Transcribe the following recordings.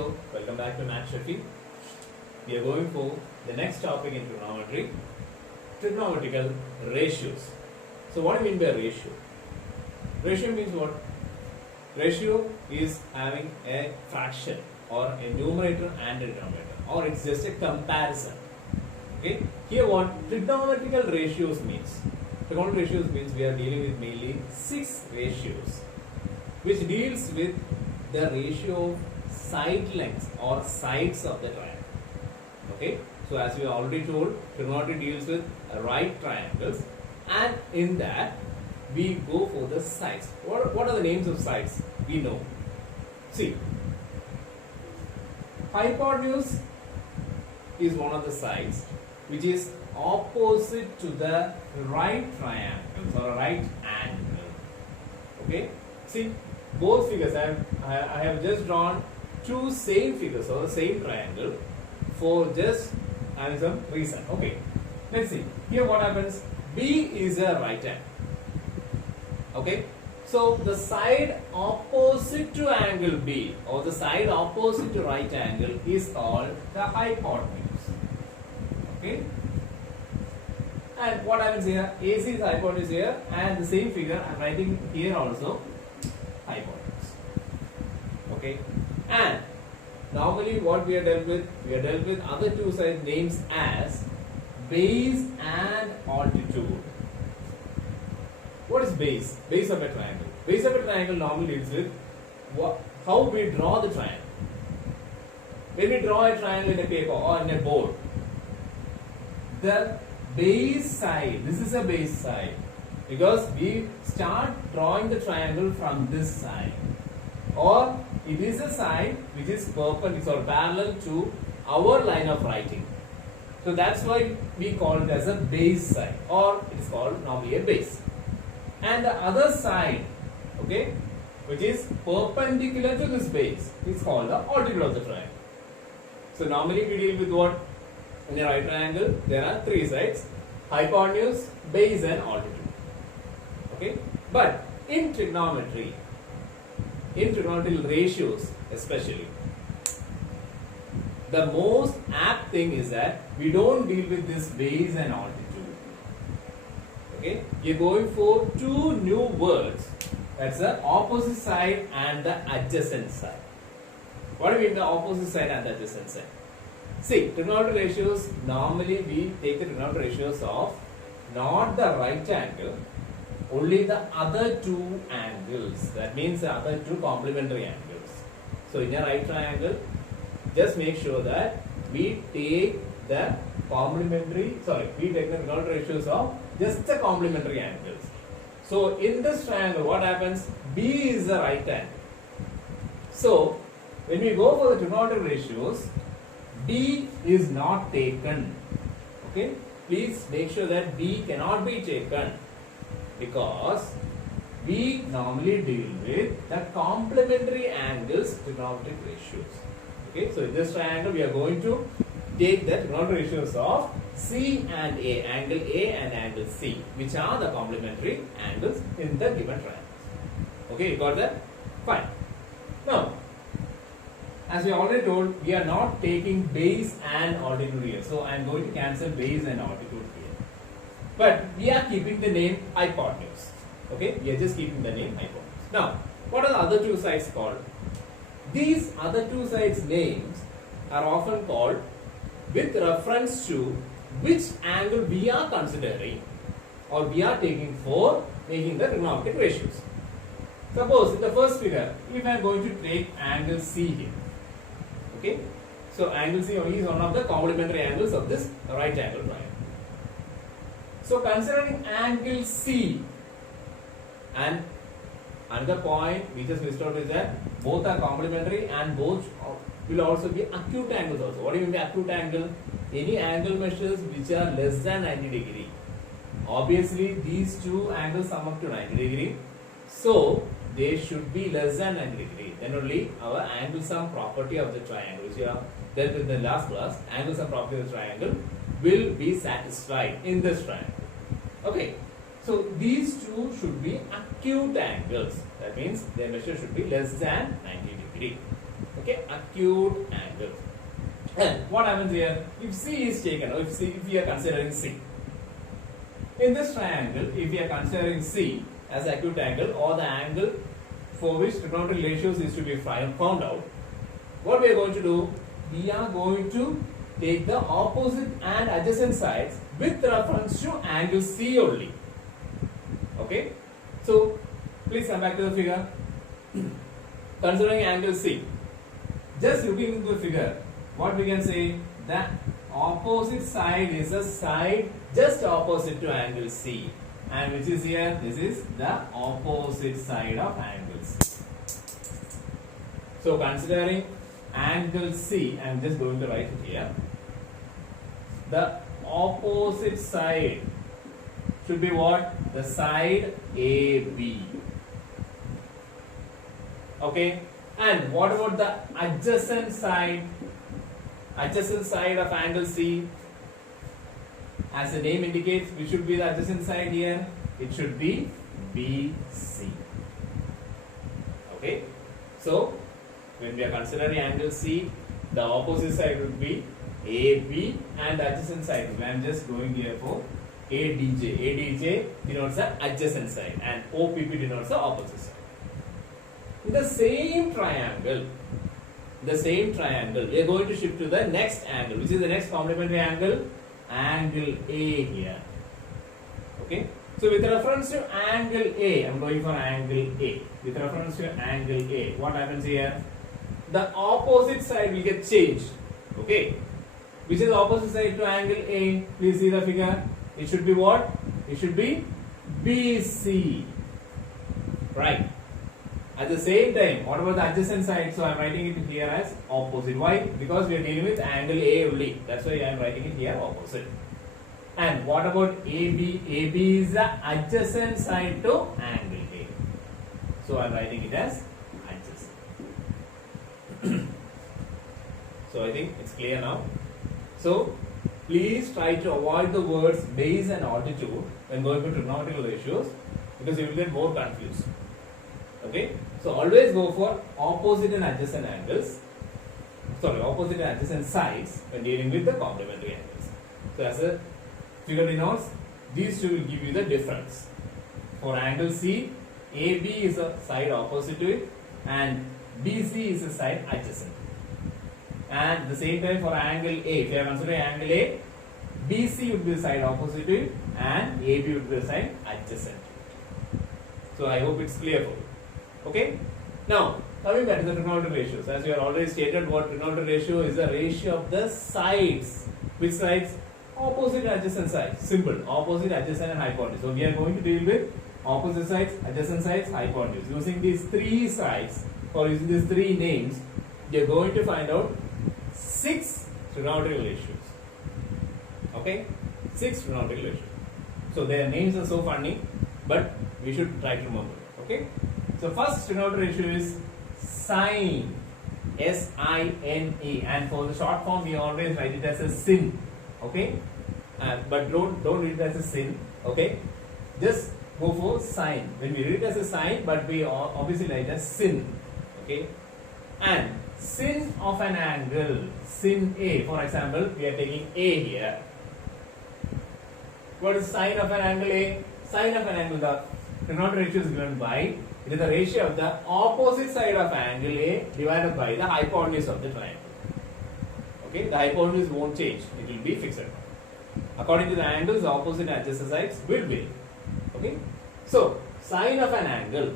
So, welcome back to Math Shafi. We are going for the next topic in trigonometry, trigonometrical ratios. So, what do you mean by ratio? Ratio means what? Ratio is having a fraction or a numerator and a denominator, or it's just a comparison. Okay? Here, what trigonometrical ratios means? Trigonometrical ratios means we are dealing with mainly 6 ratios, which deals with the ratio of side lengths or sides of the triangle. Okay, so as we already told, trigonometry deals with right triangles, and in that we go for the sides. What are the names of sides? We know. See, hypotenuse is one of the sides which is opposite to the right triangles or right angle. Okay, see, both figures I have just drawn two same figures or the same triangle for just some reason. Okay, let's see here what happens. B is a right angle. Okay, so the side opposite to angle B or the side opposite to right angle is called the hypotenuse. Okay, and what happens here? AC is hypotenuse here, and the same figure I am writing here also hypotenuse. Okay, and normally what we are dealt with other two side names as base and altitude. What is base? Base of a triangle. Base of a triangle normally deals with how we draw the triangle. When we draw a triangle in a paper or in a board, the base side, this is a base side, because we start drawing the triangle from this side, or it is a side which is perpendicular or parallel to our line of writing. So that's why we call it as a base side, or it is called normally a base. And the other side, okay, which is perpendicular to this base, is called the altitude of the triangle. So normally we deal with what? In a right triangle, there are 3 sides: hypotenuse, base and altitude. Okay, but in trigonometry, in trigonometrical ratios especially, the most apt thing is that we don't deal with this base and altitude. Okay, you're going for 2 new words. That's the opposite side and the adjacent side. What do we mean by opposite side and the adjacent side? See, trigonometric ratios, normally we take the trigonometric ratios of not the right angle, only the other 2 angles. That means the other 2 complementary angles. So in a right triangle, just make sure that we take the trigonometric ratios of just the complementary angles. So in this triangle, what happens? B is the right angle. So when we go for the trigonometric ratios, B is not taken. Okay, please make sure that B cannot be taken, because we normally deal with the complementary angles trigonometric ratios. Okay, so in this triangle we are going to take the trigonometric ratios of C and A, angle A and angle C, which are the complementary angles in the given triangle. Okay, you got that? Fine. Now, as we already told, we are not taking base and altitude here. So I am going to cancel base and altitude here. But we are keeping the name hypotenuse. Okay, we are just keeping the name hypotenuse. Now, what are the other 2 sides called? These other 2 sides names are often called with reference to which angle we are considering or we are taking for making the trigonometric ratios. Suppose in the first figure, if I am going to take angle C here. Okay, so angle C is one of the complementary angles of this right angle triangle. So considering angle C, and another point we just missed out is that both are complementary and both will also be acute angles also. What do you mean by acute angle? Any angle measures which are less than 90 degree. Obviously these 2 angles sum up to 90 degree. So they should be less than 90 degree. Then only our angle sum property of the triangle, which we have dealt with in the last class, angle sum property of the triangle will be satisfied in this triangle. Okay, so these 2 should be acute angles. That means their measure should be less than 90 degree. Okay, acute angle. And what happens here? If C is taken, or if we are considering C. In this triangle, if we are considering C as acute angle or the angle for which trigonometric ratios is to be found out, what we are going to do? We are going to take the opposite and adjacent sides with reference to angle C only. Okay? So, please come back to the figure. Considering angle C, just looking into the figure, what we can say? The opposite side is a side just opposite to angle C. And which is here? This is the opposite side of angle C. So, considering angle C, I am just going to write it here. The opposite side should be what? The side AB. Okay. And what about the adjacent side? Adjacent side of angle C. As the name indicates, which should be the adjacent side here? It should be BC. Okay. So, when we are considering angle C, the opposite side would be AB and the adjacent side. I am just going here for ADJ. ADJ denotes the adjacent side and OPP denotes the opposite side. In the same triangle, we are going to shift to the next angle. Which is the next complementary angle? Angle A here. Okay. So with reference to angle A, I am going for angle A. With reference to angle A, what happens here? The opposite side will get changed. Okay. Which is the opposite side to angle A? Please see the figure. It should be what? It should be BC. Right. At the same time, what about the adjacent side? So I am writing it here as opposite. Why? Because we are dealing with angle A only. That's why I am writing it here opposite. And what about AB? AB is the adjacent side to angle A. So I am writing it as adjacent. So I think it's clear now. So please try to avoid the words base and altitude when going to trigonometrical ratios, because you will get more confused. Okay, so always go for opposite and adjacent angles. Sorry, opposite and adjacent sides when dealing with the complementary angles. So as a figure denotes, these two will give you the difference. For angle C, AB is a side opposite to it and BC is a side adjacent. And the same time for angle A, if you are considering angle A, BC would be the side opposite to it and AB would be the side adjacent. So I hope it's clear for you. Okay. Now coming back to the trigonometric ratios, as we have already stated, what trigonometric ratio is the ratio of the sides. Which sides? Opposite and adjacent sides. Simple. Opposite, adjacent, and hypotenuse. So we are going to deal with opposite sides, adjacent sides, hypotenuse. Using these three sides or using these three names, you are going to find out 6 trigonometric ratios. Okay, 6 trigonometric ratios. So their names are so funny, but we should try to remember. Okay. So first trigonometric ratio is sine, S-I-N-E, and for the short form we always write it as a sin. Okay, but don't read it as a sin. Okay, just go for sine. When we read it as a sine, but we obviously write it as sin. Okay, and sin of an angle, sin A. For example, we are taking A here. What is sine of an angle A? Sine of an angle, the trigonometric ratio is given by, it is the ratio of the opposite side of angle A divided by the hypotenuse of the triangle. Okay, the hypotenuse won't change, it will be fixed. According to the angles, the opposite and adjacent sides will vary. Okay, so sine of an angle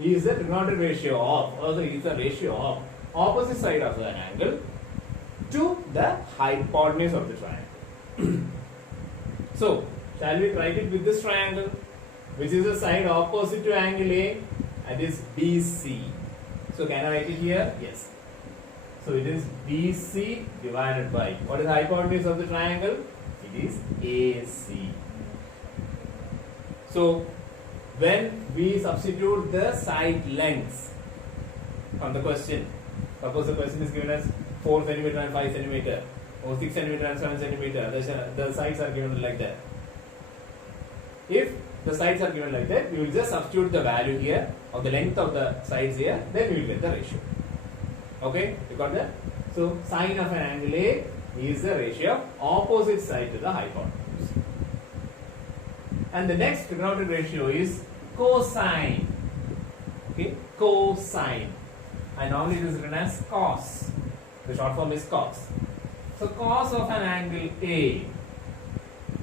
is the trigonometric ratio of, also is the ratio of opposite side of the angle to the hypotenuse of the triangle. So, shall we write it with this triangle, which is the side opposite to angle A, and is BC. So, can I write it here? Yes. So, it is BC divided by, what is the hypotenuse of the triangle? It is AC. So, when we substitute the side lengths from the question, suppose the question is given as 4 cm and 5 cm, or 6 cm and 7 cm, the sides are given like that. If the sides are given like that, we will just substitute the value here of the length of the sides here, then we will get the ratio. Okay, you got that? So sine of an angle A is the ratio of opposite side to the hypotenuse. And the next trigonometric ratio is cosine. Okay, cosine. And normally it is written as cos. The short form is cos. So cos of an angle A.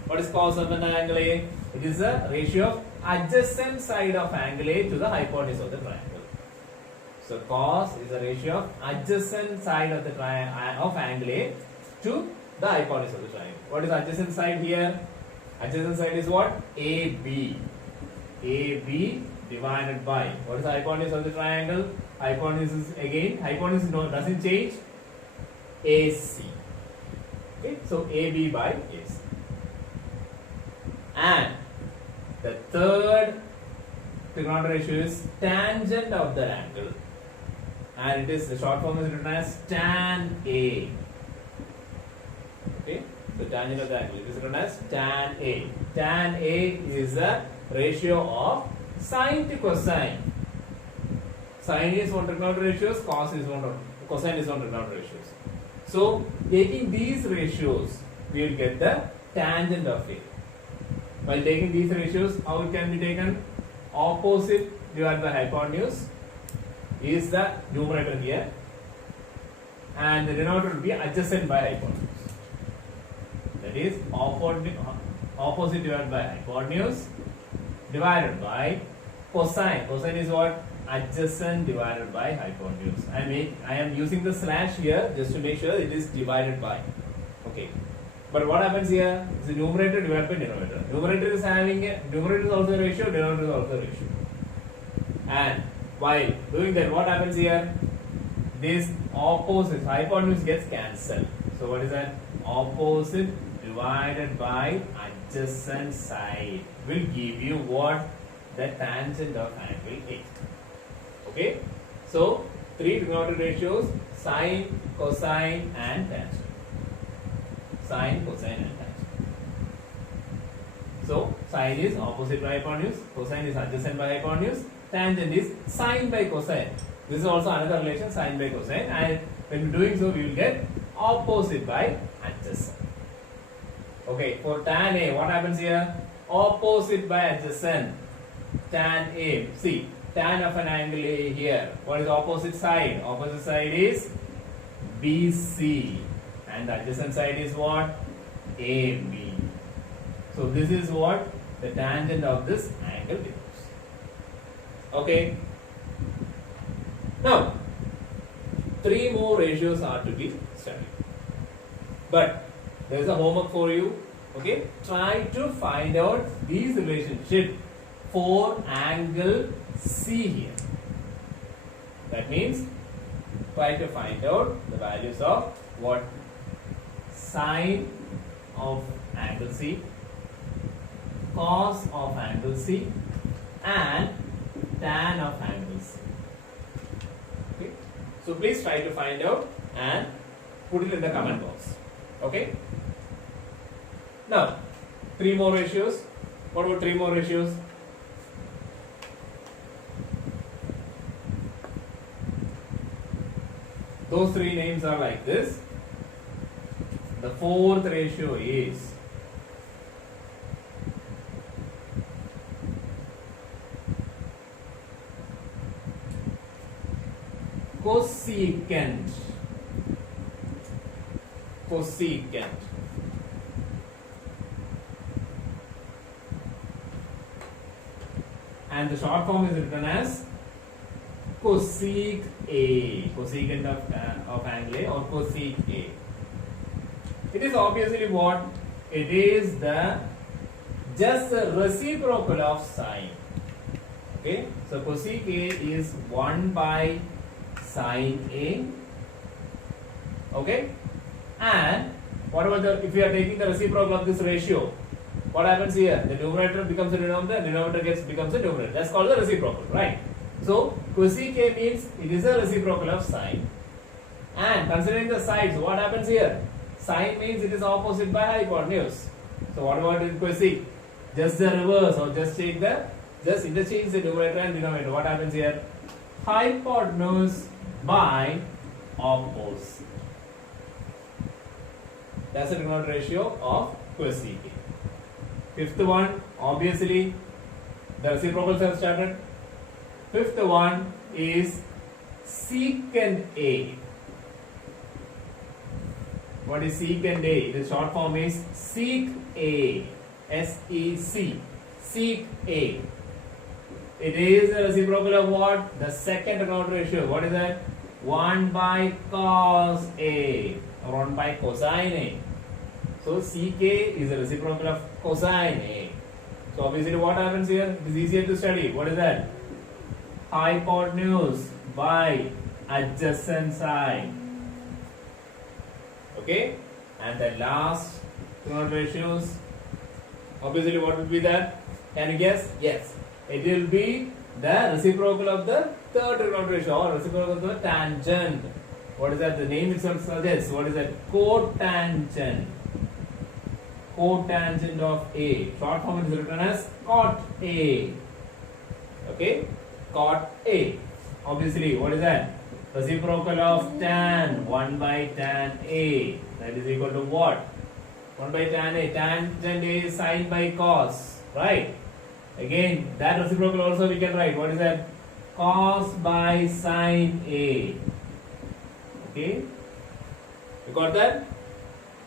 What is cos of an angle A? It is the ratio of adjacent side of angle A to the hypotenuse of the triangle. So cos is the ratio of adjacent side of the of angle A to the hypotenuse of the triangle. What is adjacent side here? Adjacent side is what? AB. AB divided by, what is the hypotenuse of the triangle? Hypotenuse is again, hypotenuse doesn't change. AC. Okay, so AB by AC. And the third trigonometric ratio is tangent of the angle. And it is, the short form is written as tan A. Okay, so tangent of the angle, it is written as tan A. Tan A is the ratio of sine to cosine. Sine is one trigonometric ratios, cosine is one trigonometric ratios. So taking these ratios, we will get the tangent of A. While taking these ratios, how it can be taken? Opposite divided by hypotenuse is the numerator here, and the denominator will be adjacent by hypotenuse. That is opposite divided by hypotenuse divided by cosine. Cosine is what? Adjacent divided by hypotenuse. I am using the slash here just to make sure it is divided by. Okay. But what happens here? It's the numerator divided by denominator. Numerator is also a ratio, denominator is also a ratio. And while doing that, what happens here? This opposite, hypotenuse gets cancelled. So what is that? Opposite divided by adjacent side will give you what? The tangent of angle A. Okay? So, three trigonometric ratios: sine, cosine and tangent. Sine, cosine and tangent. So, sine is opposite by hypotenuse, cosine is adjacent by hypotenuse, tangent is sine by cosine. This is also another relation, sine by cosine, and when doing so, we will get opposite by adjacent. Okay, for tan A, what happens here? Opposite by adjacent. Tan A. See, tan of an angle A here. What is opposite side? Opposite side is BC. And the adjacent side is what? AB. So this is what the tangent of this angle becomes. Okay. Now, three more ratios are to be studied. But there is a homework for you. Okay. Try to find out these relationships for angle C here. That means try to find out the values of what? Sine of angle C, cos of angle C and tan of angle C. Okay. So please try to find out and put it in the comment box. Okay. Now, three more ratios. What about three more ratios? Those three names are like this. The fourth ratio is cosecant. Cosecant. And the short form is written as cosec A. Cosecant of angle A or cosec A. It is obviously what? It is just the reciprocal of sine. Okay, so cosec A is 1 by sine A. Okay, and what about if we are taking the reciprocal of this ratio? What happens here? The numerator becomes a denominator, the denominator becomes a numerator. That's called the reciprocal, right? So cosec A means it is a reciprocal of sine. And considering the sides, what happens here? Sine means it is opposite by hypotenuse. So what about cosec? Just the reverse, or just interchange the numerator and denominator. What happens here? Hypotenuse by opposite. That's the trigonometric ratio of cosecant. Fifth one, obviously, the reciprocals have started. Fifth one is secant A. What is secant A? The short form is sec A. S-E-C. Sec A. It is the reciprocal of what? The second trigonometric ratio. What is that? 1 by cos A or 1 by cosine A. So sec A is the reciprocal of cosine A. So obviously what happens here? It is easier to study. What is that? Hypotenuse by adjacent side. Okay? And the last trigonometric ratios. Obviously what will be that? Can you guess? Yes. It will be the reciprocal of the third trigonometric ratio or reciprocal of the tangent. What is that? The name itself suggests. What is that? Cotangent. Cotangent of A. Short form is written as cot A. Okay? Cot A. Obviously, what is that? Reciprocal of tan. 1 by tan A. That is equal to what? 1 by tan A. Tangent A is sine by cos. Right? Again, that reciprocal also we can write. What is that? Cos by sine A. Okay? You got that?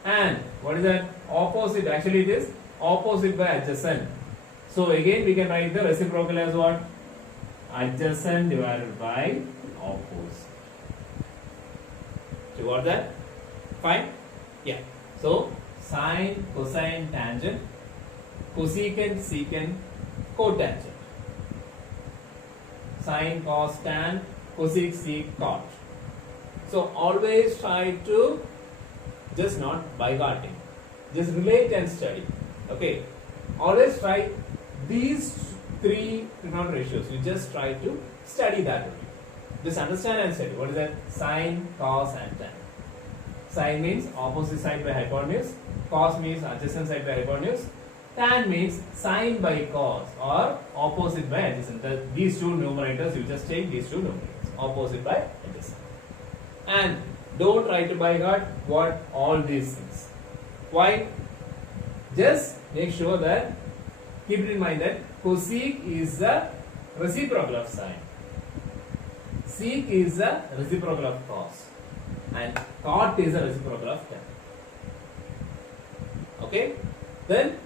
And what is that? Opposite. Actually, it is opposite by adjacent. So again, we can write the reciprocal as what? Adjacent divided by opposite. You got that? Fine? Yeah. So sine, cosine, tangent, cosecant, secant, cotangent. Sine, cos, tan, cosec, sec, cot. So always try to just not by hearting. Just relate and study. Okay. Always try these three trigonometric ratios. You just try to study that only. Just understand and study. What is that? Sine, cos, and tan. Sine means opposite side by hypotenuse. Cos means adjacent side by hypotenuse. Tan means sine by cos or opposite by adjacent. These two numerators, you just take these two numerators. Opposite by adjacent. And don't try to by heart what all these things. Why? Just make sure that, keep it in mind that cosec is the reciprocal of sine. Sec is the reciprocal of cos. And cot is the reciprocal of tan. Okay? Then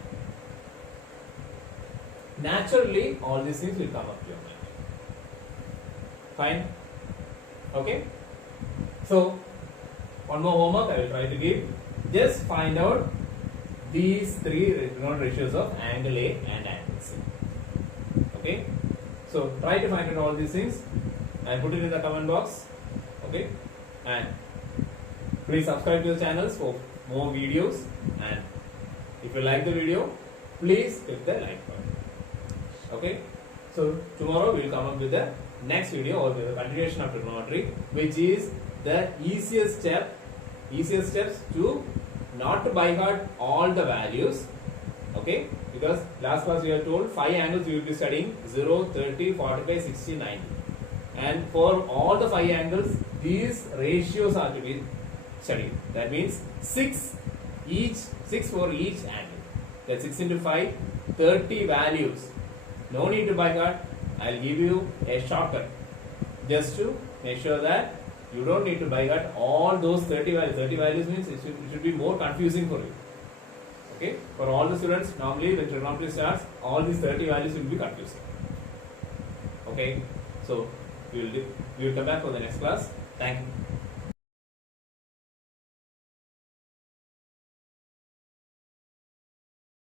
naturally all these things will come up to your mind. Fine? Okay? So one more homework I will try to give. Just find out these three ratios of angle A and angle C. Okay? So try to find out all these things and put it in the comment box. Okay? And please subscribe to the channels for more videos, and if you like the video, please click the like button. Okay? So tomorrow we will come up with the next video or the continuation of trigonometry, which is the easiest steps to not to by heart all the values. Okay? Because last class we are told 5 angles we will be studying 0, 30, 45, 60, 90. And for all the 5 angles, these ratios are to be studied. That means 6 for each angle. That's 6 into 5, 30 values. No need to by heart. I'll give you a shortcut just to make sure that you don't need to by heart all those 30 values. 30 values means it should be more confusing for you. Okay? For all the students, normally when trigonometry starts, all these 30 values will be confusing. Okay? So we will come back for the next class. Thank you.